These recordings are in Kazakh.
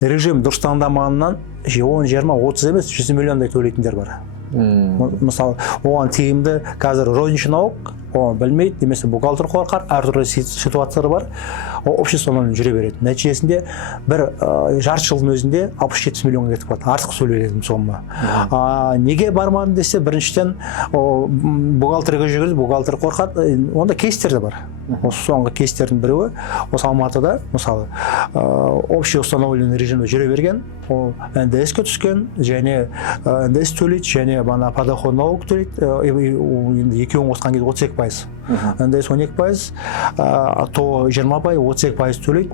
режим дұрыс таңдамағаннан 10, 20, 30 емес 100 миллиондай төлейтіндер бар. Мысалы, оған тиімді қазір розничный налог, оны білмейді, немесе бухгалтер қорқар, әртүрлі ситуациялар бар, обществодан жүре береді. Нәтижесінде бір жарты жылдың өзінде 60-70 миллионға кетіп қалады, артық сөйледім соңыма. Неге бармадым десе, біріншіден бухгалтерге жүгірді, бухгалтер қорқады, онда кейстер де бар. Осы соңғы кейстердің біреуі, осы Алматыда, мысалы, общий установленный режимде жүре берген, ол НДС-ке түскен, және НДС төлейді, және бана подоходный налог төлейді, екеуін қосқан кезде 32%. НДС 12%, то 20%, 32% төлейді.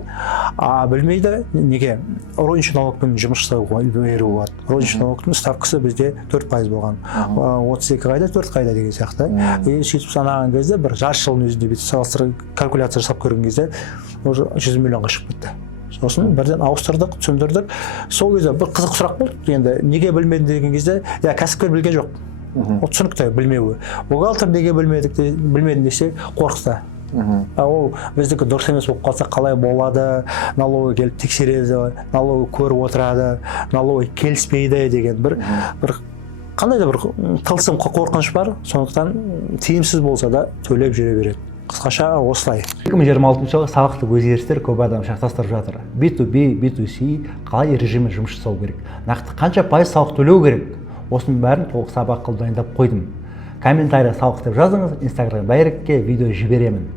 Білмейді, неге? Розничный налогпен жұмыс жасауға беру болады. Розничный налогтың ставкасы бізде 4% болған. 32 қайда, 4 қайда деген сияқты. Сөйтіп санаған кезде бір жарты жылдың өзінде салыстырып калькуляция жасап көрген кезде уже 100 миллионға шығып кетті. Сосын бірден ауыстырдық, түсіндірдік. Сол кезде бір қызық сұрақ болды. Енді неге білмедім деген кезде, кәсіпкер білген жоқ. Ол түсінікті білмеуі. Бухгалтер неге білмедім десе қорқыста. Ол біздікі дұрыс емес болып қалса қалай болады, налогі келіп тексереді, налогі көріп отырады, налогі келіспейді деген бір қандай да бір тылсым қорқыныш бар. Сондықтан тиімсіз болса да төлеп жүре береді. Қысқаша осылай. 2026 жылы салықтық өзгерістер көп адам шатастырып жатыр. B2B, B2C қалай режимі жұмыс жасау керек? Нақты қанша пайыз салық төлеу керек? Осының бәрін толық сабақ қылып дайындап қойдым. Комментария салық деп жазыңыз, Instagram дайректке видео жіберемін.